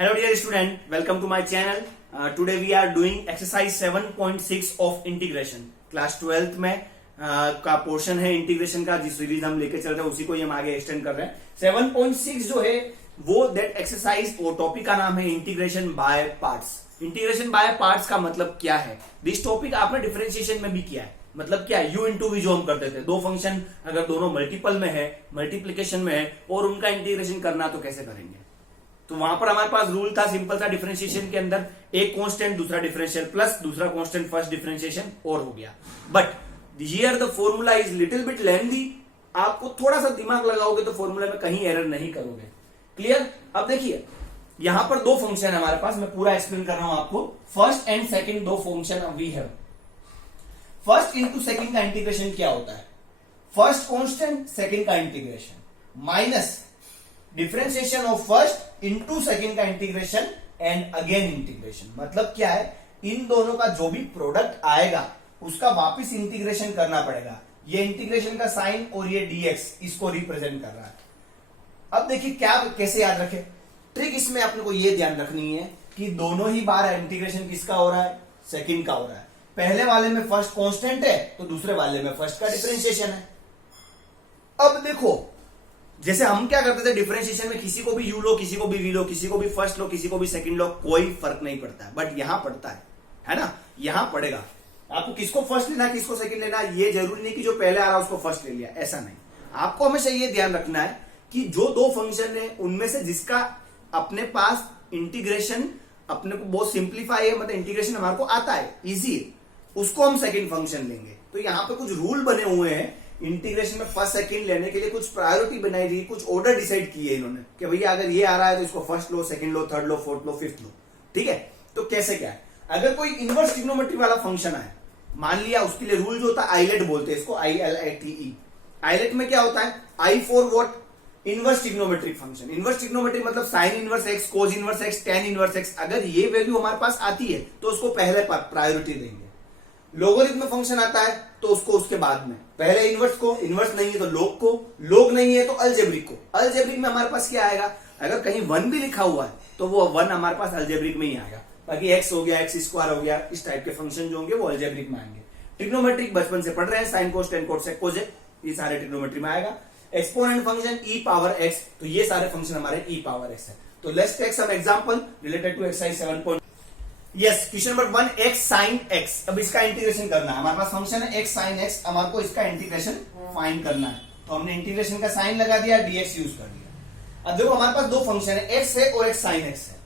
Hello dear student, welcome to my channel. Today we are doing exercise 7.6 of integration. Class 12th में का portion है integration का, जिस series हम लेके चल रहे हैं उसी को हम आगे एक्सटेंड कर रहे हैं. 7.6 जो है वो दैट एक्सरसाइज, वो टॉपिक का नाम है integration by parts. Integration by parts का मतलब क्या है? दिस टॉपिक आपने डिफरेंशिएशन में भी किया है. मतलब क्या है, u इंटू वी जो हम करते थे, दो फंक्शन अगर दोनों मल्टीपल में है, मल्टीप्लीकेशन में है और उनका इंटीग्रेशन करना तो कैसे करेंगे. तो वहां पर हमारे पास रूल था, सिंपल था. डिफरेंशिएशन के अंदर एक कांस्टेंट दूसरा डिफरेंशियल प्लस दूसरा कांस्टेंट फर्स्ट डिफरेंशिएशन और हो गया. But here the formula is little bit lengthy. आपको थोड़ा सा दिमाग लगाओगे तो फॉर्मूला में कहीं एरर नहीं करोगे. क्लियर? अब देखिए यहां पर दो फंक्शन है हमारे पास, मैं पूरा एक्सप्लेन कर रहा हूं आपको. फर्स्ट एंड सेकंड दो function we have. First into second का इंटीग्रेशन क्या होता है? फर्स्ट कांस्टेंट सेकंड का integration minus differentiation of first into second का इंटीग्रेशन एंड अगेन इंटीग्रेशन. मतलब क्या है, इन दोनों का जो भी प्रोडक्ट आएगा उसका वापस इंटीग्रेशन करना पड़ेगा. ये इंटीग्रेशन का साइन और ये dx इसको रिप्रेजेंट कर रहा है. अब देखिए क्या कैसे याद रखें. ट्रिक इसमें अपने को ये ध्यान रखनी है कि दोनों ही बार इंटीग्रेशन किसका हो रहा है? सेकंड का हो रहा है. पहले वाले में फर्स्ट कांस्टेंट है तो दूसरे वाले में फर्स्ट का डिफरेंशिएशन है. अब देखो जैसे हम क्या करते थे डिफरेंशिएशन में, किसी को भी यू लो, किसी को भी वी लो, किसी को भी फर्स्ट लो, किसी को भी सेकंड लो, कोई फर्क नहीं पड़ता है. बट यहां पड़ता है ना, यहां पड़ेगा. आपको किसको फर्स्ट लेना है, किसको सेकंड लेना है, ये जरूरी नहीं कि जो पहले आ रहा है उसको फर्स्ट ले लिया, ऐसा नहीं. आपको हमेशा ये ध्यान रखना है कि जो दो फंक्शन है उनमें से जिसका अपने पास इंटीग्रेशन अपने को बहुत सिंप्लीफाई है, मतलब इंटीग्रेशन हमारे को आता है, इजी है, उसको हम सेकंड फंक्शन लेंगे. तो यहां पे कुछ रूल बने हुए हैं इंटीग्रेशन में. फर्स्ट सेकंड लेने के लिए कुछ प्रायोरिटी बनाई गई, कुछ ऑर्डर डिसाइड किए इन्होंने कि भैया अगर ये आ रहा है तो इसको फर्स्ट लो, सेकंड लो, थर्ड लो, फोर्थ लो, फिफ्थ लो. ठीक है? तो कैसे क्या है, अगर कोई इनवर्स ट्रिग्नोमेट्री वाला फंक्शन है, मान लिया, उसके लिए रूल जो होता है आइलेट बोलते हैं इसको, ILATE. आइलेट में क्या होता है? I for what? Inverse trigonometric function. Inverse trigonometric मतलब sine inverse x, cos inverse x, tan inverse x. अगर ये वैल्यू हमारे पास आती है तो उसको पहले प्रायोरिटी देंगे. लोगरिथम फंक्शन आता है तो उसको उसके बाद में. पहले इनवर्स को, इनवर्स नहीं है तो लोग को, लोग नहीं है तो अलजेब्रिक को. अलजेब्रिक में हमारे पास क्या आएगा? अगर कहीं वन भी लिखा हुआ है तो वो वन हमारे पास अलजेब्रिक में ही आएगा. बाकी एक्स हो गया, एक्स स्क्वायर हो गया, इस टाइप के फंक्शन जो होंगे वो अलजेब्रिक में आएंगे. ट्रिग्नोमेट्रिक बचपन से पढ़ रहे हैं, साइन कोस, टेन कोस, सेक कोसेक, ये सारे ट्रिग्नोमेट्री में आएगा. Exponent function e power x, तो ये सारे फंक्शन हमारे e पावर x है. तो let's take some example related to exercise 7. Yes, question number 1, x sin x. अब इसका इंटीग्रेशन करना है. हमारे पास फंक्शन है x sin x, हमारे को इसका इंटीग्रेशन फाइंड करना है. तो हमने इंटीग्रेशन का साइन लगा दिया, dx यूज कर दिया. अब देखो हमारे पास दो फंक्शन है, x है और x sin x है.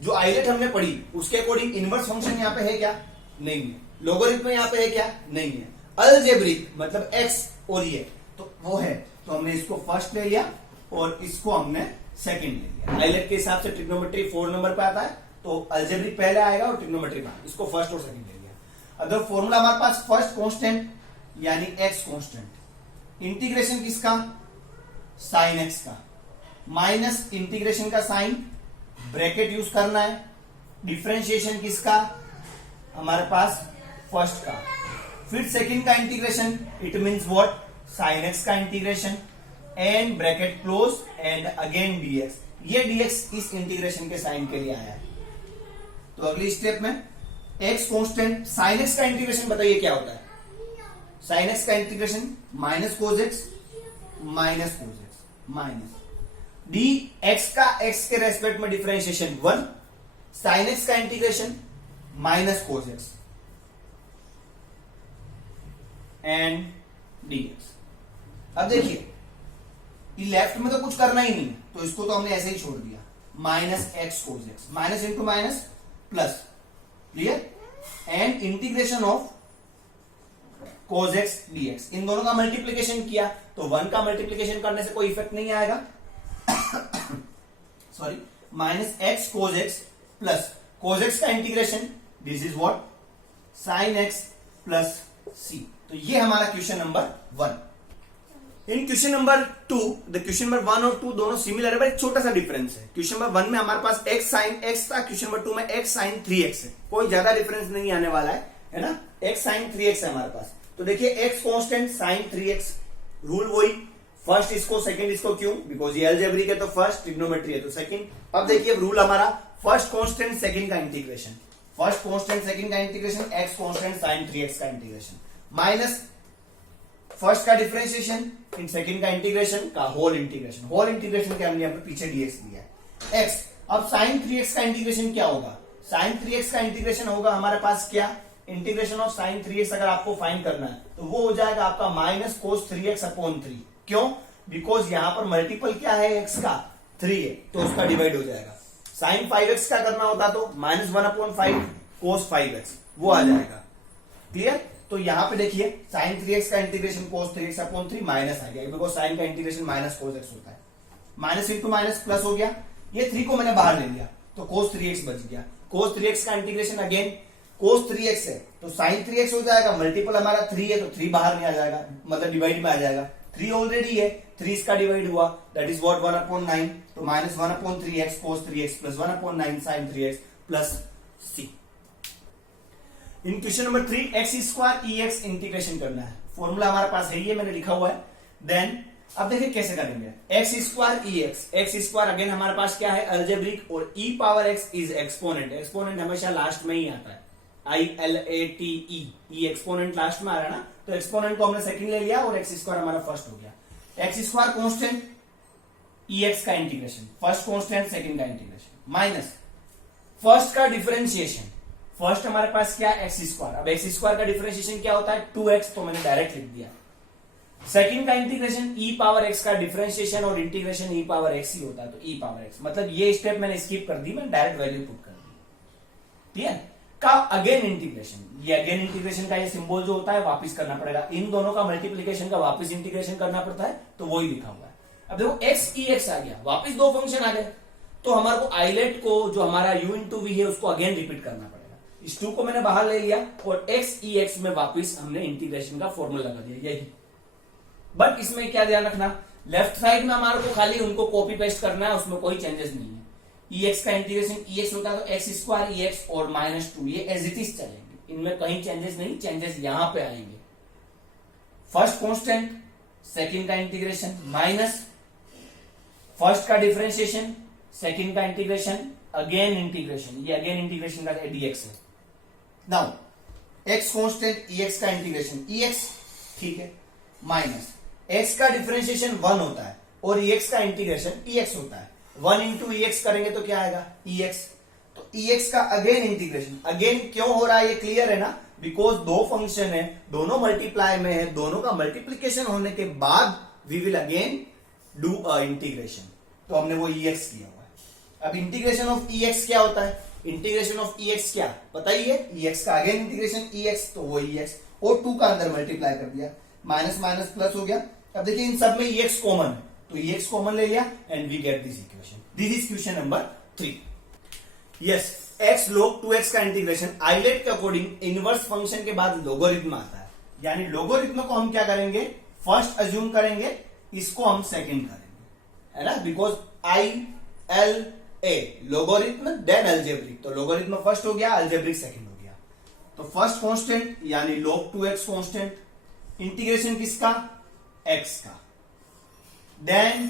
जो आइलेट हमने पढ़ी उसके अकॉर्डिंग इनवर्स फंक्शन यहाँ पे है क्या? नहीं है. लोगरिथम यहाँ पे है क्या? नहीं है. अलजेब्रिक मतलब x और ये तो वो है, तो हमने इसको फर्स्ट ले लिया और इसको हमने सेकंड ले लिया. आइलेट के हिसाब से ट्रिग्नोमेट्री 4 नंबर पे आता है तो अलजेब्रिक पहले आएगा और ट्रिग्नोमेट्री में, इसको फर्स्ट और सेकंड ले लिया. अगर फॉर्मूला हमारे पास फर्स्ट कांस्टेंट यानी x कांस्टेंट, इंटीग्रेशन किसका? साइन x का, माइनस इंटीग्रेशन का साइन, ब्रैकेट यूज करना है. डिफरेंशिएशन किसका? हमारे पास फर्स्ट का. फिर सेकंड का integration, it means what? Sine x का integration and bracket close and again dx. ये dx इस इंटीग्रेशन के साइन के लिए आया है. तो अगली स्टेप में x कांस्टेंट, साइन x का इंटीग्रेशन बताइए क्या होता है? साइन x का integration minus cos x, minus cos x, minus dx का x के रेस्पेक्ट में डिफरेंशिएशन 1, साइन x का integration minus cos x and dx. अब देखिए लेफ्ट में तो कुछ करना ही नहीं है तो इसको तो हमने ऐसे ही छोड़ दिया. Minus x cos x, minus into minus plus. Clear? And integration of cos x dx. इन दोनों का मल्टीप्लीकेशन किया तो 1 का मल्टीप्लीकेशन करने से कोई इफेक्ट नहीं आएगा. Sorry, minus x cos x plus cos x का integration, this is what? Sine x plus c. तो ये हमारा question number 1. In question number 2, the question number 1 और 2 दोनों सिमिलर है, पर एक छोटा सा डिफरेंस है. क्वेश्चन नंबर 1 में हमारे पास x sin x था, क्वेश्चन नंबर 2 में x sin 3x है. कोई ज्यादा डिफरेंस नहीं आने वाला है ना. x sin 3x है हमारे पास. तो देखिए x constant, sin 3x, rule वही, फर्स्ट इसको सेकंड इसको, क्यों? बिकॉज ये अलजेब्रिक है तो फर्स्ट, ट्रिग्नोमेट्री है तो सेकंड। अब देखिए रूल हमारा, फर्स्ट कांस्टेंट सेकंड का इंटीग्रेशन, फर्स्ट कांस्टेंट सेकंड का integration, x constant sine 3x का इंटीग्रेशन, माइनस फर्स्ट का डिफरेंशिएशन इन सेकंड का इंटीग्रेशन का होल इंटीग्रेशन। होल इंटीग्रेशन के हमने यहाँ पे पीछे dx दिया है, x। अब साइन 3x का इंटीग्रेशन क्या होगा? साइन 3x का इंटीग्रेशन होगा हमारे पास क्या, इंटीग्रेशन ऑफ साइन 3x अगर आपको फाइंड करना है तो वो हो जाएगा आपका माइनस कोस 3x अपॉन 3। क्यों? बिकॉज यहां पर मल्टीपल क्या है x का, 3 है, तो उसका डिवाइड हो जाएगा। साइन 5x का करना होता तो माइनस 1/5 कोस 5x, वो आ जाएगा। क्लियर? तो यहां पे देखिए साइन 3x का इंटीग्रेशन कोस 3x अपॉन 3 माइनस आ गया, बिकॉज साइन का इंटीग्रेशन माइनस कोस x होता है। माइनस इंटू माइनस प्लस हो गया, ये 3 को मैंने बाहर ले लिया तो कोस 3x बच गया। कोस 3x का इंटीग्रेशन अगेन कोस 3x है तो साइन 3x हो जाएगा, मल्टीपल हमारा 3 है तो 3 बाहर नहीं आ जाएगा, मतलब डिवाइड में आ जाएगा। 3 ऑलरेडी है, 3 इसका डिवाइड हुआ, दैट इज व्हाट 1/9, तो minus 1/3x cos 3x plus 1/9 sin 3x plus c। In question number 3 x² ex integration करना है, फॉर्मूला हमारे पास है, ये मैंने लिखा हुआ है। देन अब देखिए कैसे करेंगे, x² अगेन हमारे पास क्या है, अलजेब्रिक, और e power x is exponent. Exponent हमेशा लास्ट में ही आता है, ILATE, ई एक्सपोनेंट लास्ट में आ रहा है ना, तो एक्सपोनेंट को हमने सेकंड ले लिया और x² हमारा फर्स्ट हो गया। x² कांस्टेंट ex का इंटीग्रेशन, फर्स्ट कांस्टेंट सेकंड का इंटीग्रेशन, माइनस फर्स्ट का डिफरेंशिएशन, फर्स्ट हमारे पास क्या है x²। अब x² का डिफरेंशिएशन क्या होता है 2x, तो मैंने डायरेक्ट लिख दिया। सेकंड का इंटीग्रेशन e पावर x का डिफरेंशिएशन और इंटीग्रेशन e पावर x ही होता है, तो e पावर x, मतलब ये स्टेप मैंने स्किप कर दी, मैंने डायरेक्ट वैल्यू पुट कर दी। ठीक है, का अगेन इंटीग्रेशन, ये अगेन इंटीग्रेशन का ये सिंबल जो होता है वापस करना पड़ेगा, इन दोनों का मल्टीप्लीकेशन का वापस इंटीग्रेशन करना पड़ता है, तो वही लिखा हुआ है। अब देखो x ex आ गया, वापस दो फंक्शन आ गए, तो हमारे को आइलेट को जो हमारा u इंटू वी है उसको अगेन रिपीट करना पड़ेगा। इस 2 को मैंने बाहर ले लिया और x ex में वापस हमने इंटीग्रेशन का फॉर्मूला लगा दिया, यही। बट इसमें क्या ध्यान रखना, लेफ्ट साइड में हमारे को खाली उनको कॉपी पेस्ट करना है, उसमें कोई चेंजेस नहीं है। ex का इंटीग्रेशन ex होता है तो x² ex और -2 ये एज इट इज चलेंगे, इनमें कहीं चेंजेस नहीं, चेंजेस यहां पे आएंगे। फर्स्ट कांस्टेंट सेकंड का इंटीग्रेशन माइनस फर्स्ट का डिफरेंशिएशन सेकंड का इंटीग्रेशन, अगेन इंटीग्रेशन, ये अगेन इंटीग्रेशन का dx है। नाउ x कांस्टेंट ex का इंटीग्रेशन ex, ठीक है, माइनस x का डिफरेंशिएशन 1 होता है और ex का इंटीग्रेशन ex होता है। 1 इंटू ex करेंगे तो क्या आएगा ex, तो ex का अगेन इंटीग्रेशन, अगेन क्यों हो रहा है ये क्लियर है ना, बिकॉज दो फंक्शन है, दोनों मल्टीप्लाई में है, दोनों का मल्टीप्लीकेशन होने के बाद we will again do a integration, तो हमने वो ex किया हुआ है। अब इंटीग्रेशन ऑफ ex क्या होता है, इंटीग्रेशन ऑफ ex क्या पता ही है, ex का अगेन इंटीग्रेशन ex, तो वो ex और 2 का अंदर मल्टीप्लाई कर दिया, माइनस माइनस प्लस हो गया। अब देखिए इन सब में ex कॉमन है, तो ex कॉमन ले लिया and we get this equation. This is question number 3। Yes, x log 2x का इंटीग्रेशन आइलेट के अकॉर्डिंग इनवर्स फंक्शन के बाद लोगरिथम आता है, यानी लोगरिथम को हम क्या करेंगे, फर्स्ट अज्यूम करेंगे, इसको हम सेकंड करेंगे, है ना, because ILA logarithm then algebraic, तो लोगरिथम फर्स्ट हो गया, अलजेब्रिक सेकंड हो गया। तो फर्स्ट कांस्टेंट यानी log 2x कांस्टेंट, इंटीग्रेशन किसका, x का, देन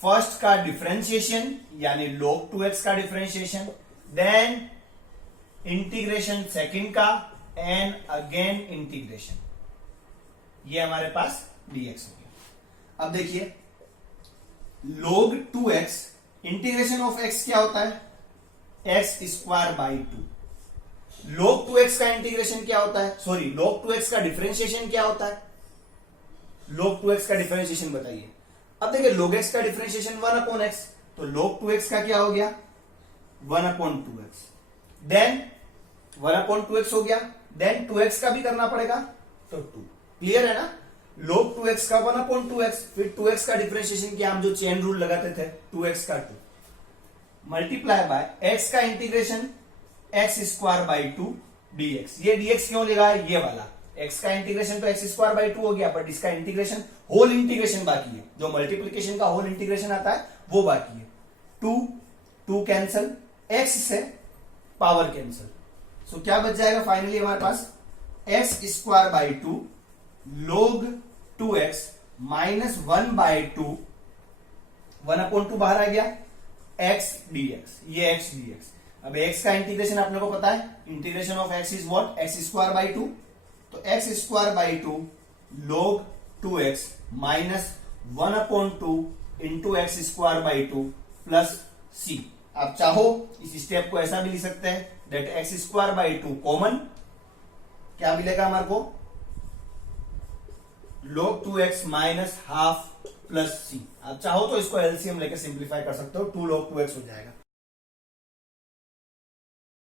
फर्स्ट का डिफरेंशिएशन यानी log 2x का डिफरेंशिएशन, देन इंटीग्रेशन सेकंड का एंड अगेन इंटीग्रेशन, ये हमारे पास dx हो गया। अब देखिए log 2x integration of x क्या होता है, x²/2। log 2x का इंटीग्रेशन क्या होता है, सॉरी log 2x का डिफरेंशिएशन क्या होता है, log 2x का डिफरेंशिएशन बताइए। अब देखिए log x का डिफरेंशिएशन 1/x, तो log 2x का क्या हो गया 1/2x, देन 1/2x हो गया, देन 2x का भी करना पड़ेगा, तो 2। क्लियर है ना, log 2x का 1/2x, फिर 2x का डिफरेंशिएशन किया, हम जो चेन रूल लगाते थे 2x का 2 मल्टीप्लाई बाय x का इंटीग्रेशन x²/2 dx। ये dx क्यों लिखा है, ये वाला x का इंटीग्रेशन तो x²/2 हो गया, बट इसका इंटीग्रेशन होल इंटीग्रेशन बाकी है, जो मल्टीप्लिकेशन का होल इंटीग्रेशन आता है वो बाकी है। 2 कैंसल, x से पावर कैंसल, सो क्या बच जाएगा फाइनली हमारे पास x² by 2 log 2x -1/2, 1/2 बाहर आ गया, x dx, ये x dx। अब x का इंटीग्रेशन अपने को पता है, integration of x is what, x²/2, तो x²/2 log 2x minus 1/2 into x²/2 plus c। आप चाहो इस स्टेप को ऐसा भी लिख सकते हैं, दैट x²/2 कॉमन, क्या मिलेगा हमारे को, log 2x minus half plus c। आप चाहो तो इसको एलसीएम लेके सिंप्लीफाई कर सकते हो, 2 log 2x हो जाएगा।